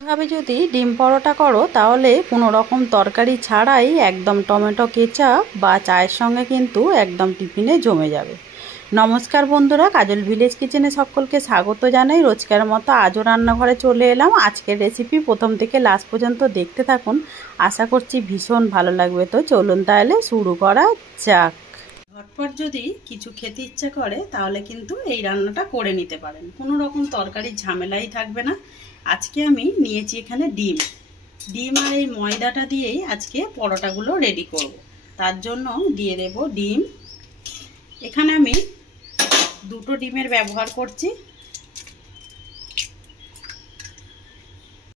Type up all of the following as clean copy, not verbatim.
ভাবে যদি ডিম পরোটা করো তাহলে কোনো রকম তরকারি ছাড়াই একদম টমেটো কেচাপ বা চায়ের সঙ্গে কিন্তু একদম টিফিনে জমে যাবে। নমস্কার বন্ধুরা, কাজল ভিলেজ কিচেনে সকলকে স্বাগত জানাই। রোজকার মতো আজও রান্নাঘরে চলে এলাম। আজকের রেসিপি প্রথম থেকে লাস্ট পর্যন্ত দেখতে থাকুন, আশা করছি ভীষণ ভালো লাগবে। তো চলুন তাহলে শুরু করা যাক। ঝটপট যদি কিছু খেতে ইচ্ছা করে তাহলে কিন্তু এই রান্নাটা করে নিতে পারেন, কোনো রকম তরকারির ঝামেলাই থাকবে না। আজকে আমি নিয়েছি এখানে ডিম আর এই ময়দাটা দিয়েই আজকে পরোটাগুলো রেডি করব। তার জন্য দিয়ে দেব ডিম। এখানে আমি দুটো ডিমের ব্যবহার করছি।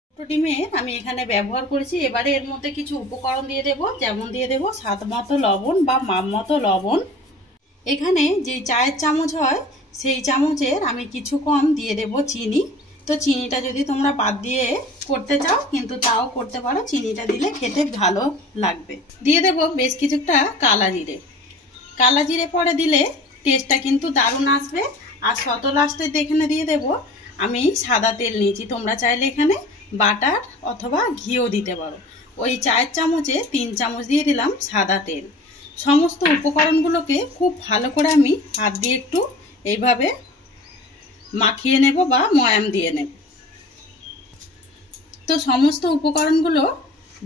দুটো ডিমের আমি এখানে ব্যবহার করেছি। এবারে এর মধ্যে কিছু উপকরণ দিয়ে দেব, যেমন দিয়ে দেব স্বাদ মতো লবণ বা মাপ মতো লবণ। এখানে যে চায়ের চামচ হয় সেই চামচের আমি কিছু কম দিয়ে দেব চিনি। তো চিনিটা যদি তোমরা বাদ দিয়ে করতে চাও কিন্তু তাও করতে পারো, চিনিটা দিলে খেতে ভালো লাগবে। দিয়ে দেব বেশ কিছুটা কালা জিরে পরে দিলে টেস্টটা কিন্তু দারুণ আসবে। আর শত লাস্টে এখানে দিয়ে দেব আমি সাদা তেল নিয়েছি, তোমরা চাইলে এখানে বাটার অথবা ঘিও দিতে পারো। ওই চায়ের চামচে 3 চামচ দিয়ে দিলাম সাদা তেল। সমস্ত উপকরণগুলোকে খুব ভালো করে আমি হাত দিয়ে একটু এইভাবে মাখিয়ে নেব বা ময়াম দিয়ে নেব। তো সমস্ত উপকরণগুলো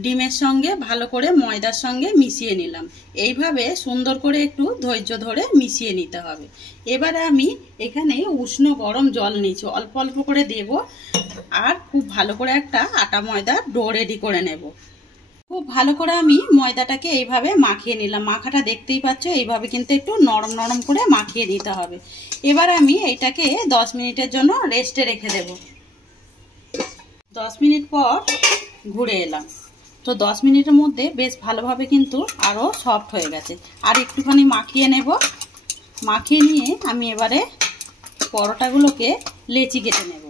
ডিমের সঙ্গে ভালো করে ময়দার সঙ্গে মিশিয়ে নিলাম। এইভাবে সুন্দর করে একটু ধৈর্য ধরে মিশিয়ে নিতে হবে। এবারে আমি এখানে উষ্ণ গরম জল নিয়েছি, অল্প অল্প করে দেব। আর খুব ভালো করে একটা আটা ময়দার ডো রেডি করে নেব। খুব ভালো করে আমি ময়দাটাকে এইভাবে মাখিয়ে নিলাম। মাখাটা দেখতেই পাচ্ছ, এইভাবে কিন্তু একটু নরম নরম করে মাখিয়ে দিতে হবে। এবার আমি এইটাকে 10 মিনিটের জন্য রেস্টে রেখে দেব। 10 মিনিট পর ঘুরে এলাম। তো 10 মিনিটের মধ্যে বেশ ভালোভাবে কিন্তু আরও সফট হয়ে গেছে। আর একটুখানি মাখিয়ে নেব। মাখিয়ে নিয়ে আমি এবারে পরোটাগুলোকে লেচি কেটে নেব।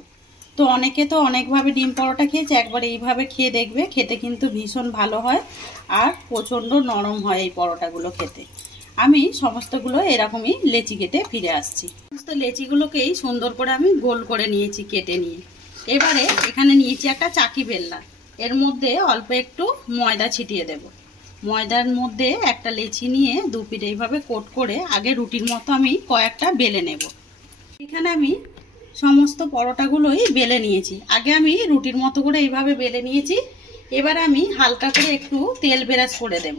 তো অনেকে তো অনেকভাবে ডিম পরোটা খেয়েছে, একবার এইভাবে খেয়ে দেখবে, খেতে কিন্তু ভীষণ ভালো হয় আর প্রচণ্ড নরম হয় এই পরোটাগুলো খেতে। আমি সমস্তগুলো এরকমই লেচি কেটে ফিরে আসছি। সমস্ত লেচিগুলোকেই সুন্দর করে আমি গোল করে নিয়েছি কেটে নিয়ে। এবারে এখানে নিয়েছি একটা চাকি বেলনা, এর মধ্যে অল্প একটু ময়দা ছিটিয়ে দেব। ময়দার মধ্যে একটা লেচি নিয়ে দু পিঠ এইভাবে কোট করে আগে রুটির মতো আমি কয়েকটা বেলে নেব। এখানে আমি সমস্ত পরোটাগুলোই বেলে নিয়েছি। আগে আমি রুটির মতো করে এইভাবে বেলে নিয়েছি। এবার আমি হালকা করে একটু তেল ব্রাশ করে দেব,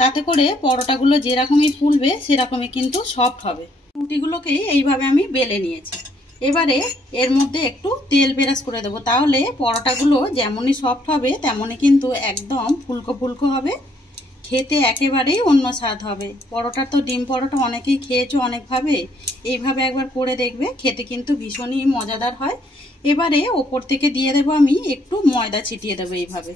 তাতে করে পরোটাগুলো যেরকমই ফুলবে সেরকমই কিন্তু সফট হবে। রুটিগুলোকেই এইভাবে আমি বেলে নিয়েছি। এবারে এর মধ্যে একটু তেল ব্রাশ করে দেব, তাহলে পরোটাগুলো যেমনই সফট হবে তেমনই কিন্তু একদম ফুলকো ফুলকো হবে, খেতে একেবারেই অন্য স্বাদ হবে। পরোটা তো ডিম পরোটা অনেকেই খেয়েছো অনেকভাবে, এইভাবে একবার করে দেখবে, খেতে কিন্তু ভীষণই মজাদার হয়। এবারে ওপর থেকে দিয়ে দেবো আমি একটু ময়দা ছিটিয়ে দেবো এইভাবে।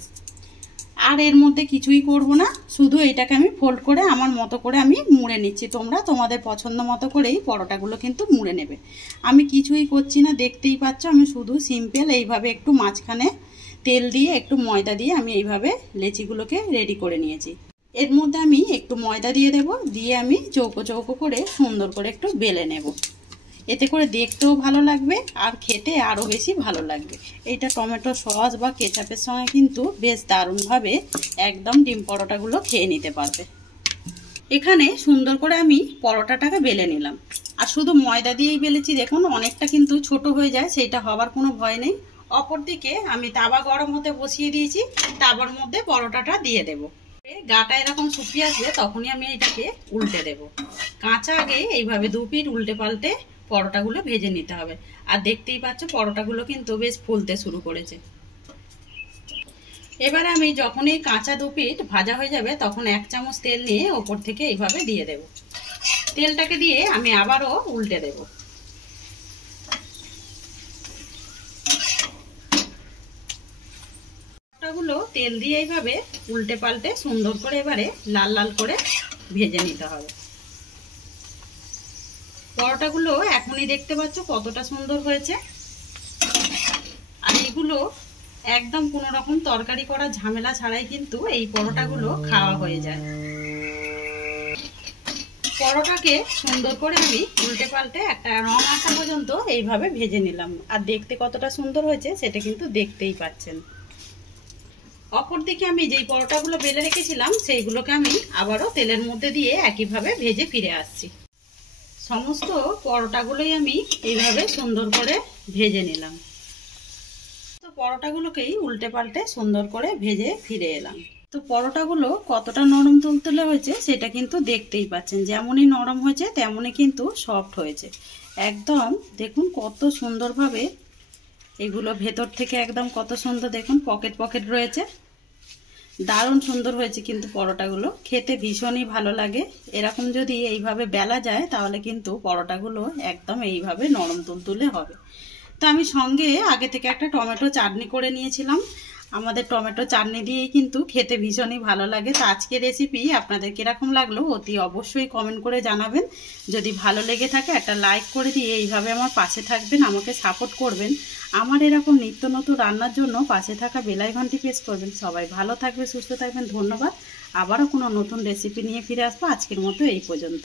আর এর মধ্যে কিছুই করব না, শুধু এটাকে আমি ফোল্ড করে আমার মতো করে আমি মুড়ে নিচ্ছি। তোমরা তোমাদের পছন্দ মতো করেই পরোটাগুলো কিন্তু মুড়ে নেবে। আমি কিছুই করছি না, দেখতেই পাচ্ছ। আমি শুধু সিম্পল এইভাবে একটু মাঝখানে তেল দিয়ে একটু ময়দা দিয়ে আমি এইভাবে লেচিগুলোকে রেডি করে নিয়েছি। এর মধ্যে আমি একটু ময়দা দিয়ে দেব, দিয়ে আমি চৌকো চৌকো করে সুন্দর করে একটু বেলে নেব। এতে করে দেখতেও ভালো লাগবে আর খেতে আরও বেশি ভালো লাগবে। এইটা টমেটো সস বা কেচাপের সঙ্গে কিন্তু বেশ দারুণভাবে একদম ডিম পরোটাগুলো খেয়ে নিতে পারবে। এখানে সুন্দর করে আমি পরোটাটাকে বেলে নিলাম। আর শুধু ময়দা দিয়েই বেলেছি, দেখুন অনেকটা কিন্তু ছোট হয়ে যায়, সেইটা হবার কোনো ভয় নেই। অপরদিকে আমি তাওয়া গরম হতে বসিয়ে দিয়েছি, তাওয়ার মধ্যে পরোটাটা দিয়ে দেব। গাটা এরকম শুকিয়ে আসবে তখনই আমি এটাকে উল্টে দেব। কাঁচা আগে এইভাবে দু পিঠ উল্টে পাল্টে পরোটাগুলো ভেজে নিতে হবে। আর দেখতেই পাচ্ছ পরোটাগুলো কিন্তু বেশ ফুলতে শুরু করেছে। এবারে আমি যখনই কাঁচা দু পিঠ ভাজা হয়ে যাবে তখন 1 চামচ তেল নিয়ে ওপর থেকে এইভাবে দিয়ে দেব। তেলটাকে দিয়ে আমি আবারও উল্টে দেব। পরোটাগুলো তেল দিয়ে এইভাবে উল্টে পাল্টে সুন্দর করে এবারে লাল লাল করে ভেজে নিতে হবে। পরোটাগুলো এখনই দেখতে পাচ্ছ কতটা সুন্দর হয়েছে। আর এগুলো একদম কোনো রকম তরকারি করা ঝামেলা ছাড়াই কিন্তু এই পরোটাগুলো খাওয়া হয়ে যায়। পরোটাকে সুন্দর করে আমি উল্টে পাল্টে একটা রং আসা পর্যন্ত এইভাবে ভেজে নিলাম। আর দেখতে কতটা সুন্দর হয়েছে সেটা কিন্তু দেখতেই পাচ্ছেন। অপরদিকে আমি যেই পরোটাগুলো বেলে রেখেছিলাম সেইগুলোকে আমি আবারও তেলের মধ্যে দিয়ে একইভাবে ভেজে ফিরে আসছি। সমস্ত পরোটাগুলোই আমি এইভাবে সুন্দর করে ভেজে নিলাম। তো পরোটাগুলোকেই উল্টে পাল্টে সুন্দর করে ভেজে ফিরে এলাম। তো পরোটাগুলো কতটা নরম তুলতুলে হয়েছে সেটা কিন্তু দেখতেই পাচ্ছেন। যেমনই নরম হয়েছে তেমনই কিন্তু সফট হয়েছে একদম। দেখুন কত সুন্দরভাবে এগুলো ভেতর থেকে একদম কত সুন্দর, দেখুন পকেট পকেট রয়েছে। দারুণ সুন্দর হয়েছে কিন্তু পরোটাগুলো, খেতে ভীষণই ভালো লাগে। এরকম যদি এইভাবে বেলা যায় তাহলে কিন্তু পরোটাগুলো একদম এইভাবে নরম তুলতুলে হবে। তো আমি সঙ্গে আগে থেকে একটা টমেটো চাটনি করে নিয়েছিলাম। আমাদের টমেটো চাটনি দিয়েই কিন্তু খেতে ভীষণই ভালো লাগে। তো আজকের রেসিপি আপনাদের কিরকম লাগলো অতি অবশ্যই কমেন্ট করে জানাবেন। যদি ভালো লেগে থাকে একটা লাইক করে দিয়ে এইভাবে আমার পাশে থাকবেন, আমাকে সাপোর্ট করবেন। আমার এরকম নিত্য নতুন রান্নার জন্য পাশে থাকা বেল আইকনটি প্রেস করবেন। সবাই ভালো থাকবে, সুস্থ থাকবেন। ধন্যবাদ। আবারও কোনো নতুন রেসিপি নিয়ে ফিরে আসবো। আজকের মতো এই পর্যন্ত।